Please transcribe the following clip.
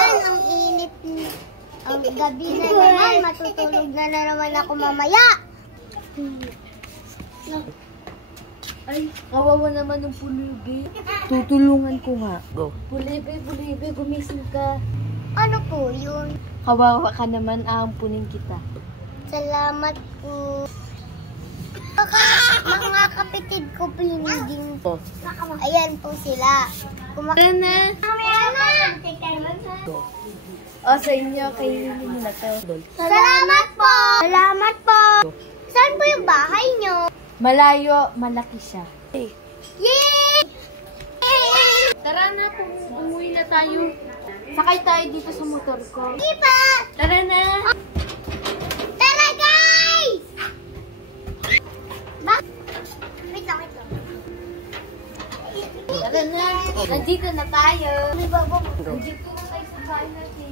Ang init. Ang gabi na naman. Matutulog na naman ako mamaya. Ay, kawawa naman ng Pulibi. Tutulungan ko nga. Go. Pulibi, gumising ka. Ano po yun? Kawawa ka naman, aampunin kita. Salamat po. Mga kapitid ko piniging po. Ayan po sila. Tara na. O, sa inyo, kainin mo na to. Salamat po! Salamat po! Saan po yung bahay nyo? Malayo, malaki siya. Yay! Tara na, umuwi na tayo. Sakay tayo dito sa motor ko. Ipa! Tara na. Tara guys! Wait lang. Tara na. Nandito na tayo. May baba mo. Nandito na tayo sa bahay natin.